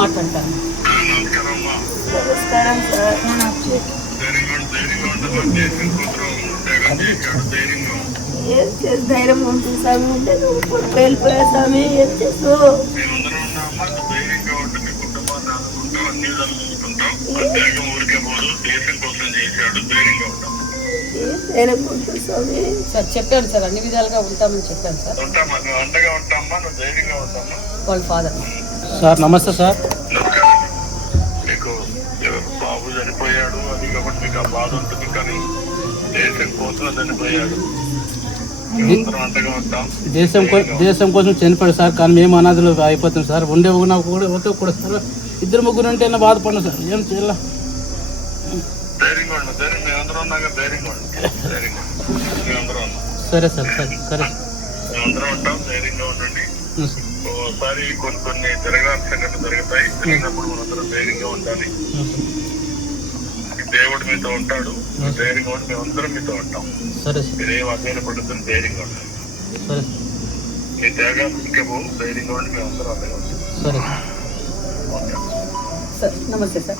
మాట్లాడతాను. నమస్కారం సార్. ఏం చేసి ధైర్యం ఉంటుంది స్వామి, ఉంటే నువ్వు కొడుకు వెళ్ళిపోయా స్వామి, ఏం చేస్తావు? ఏం ధైర్యం ఉంటుంది స్వామి? సార్ చెప్పాను సార్, అన్ని విధాలుగా ఉంటామని చెప్పాను సార్. వాళ్ళ ఫాదర్. సార్ నమస్తే సార్. మీకు బాబు చనిపోయాడు, అది కాబట్టి మీకు ఆ బాధ ఉంటుంది, కానీ దేశం కోసం చనిపోయాడు. దేశం కోసం చనిపోయాడు సార్, కానీ మేము అనాథలు అయిపోతాం సార్. ఉండే నాకు కూడా సార్, ఇద్దరు ముగ్గురు ఉంటే బాధపడినా సార్, ఏం చేయాల? ధైర్యంగా ఉండు, మేమందరం ఉన్నాక ధైర్యంగా ఉండు, మేమందరం ఉన్నాం. సరే సార్, సరే మేమందరం ఉంటాం, ధైర్యంగా ఉండండి. ఒకసారి కొన్ని జరగాల్సిన సంఘటనలు జరుగుతాయి, జరిగినప్పుడు మనందరం ధైర్యంగా ఉండాలి. దేవుడు మీతో ఉంటాడు, ధైర్యంగా ఉండి మేమందరం మీతో ఉంటాం. మీరేం అధ్యయన పడుతుంది, ధైర్యంగా ఉండాలి. మీ త్యాగాలు ఇంకేమో ధైర్యంగా ఉండి మేమందరం అదే ఉంటాం. సార్ నమస్తే సార్.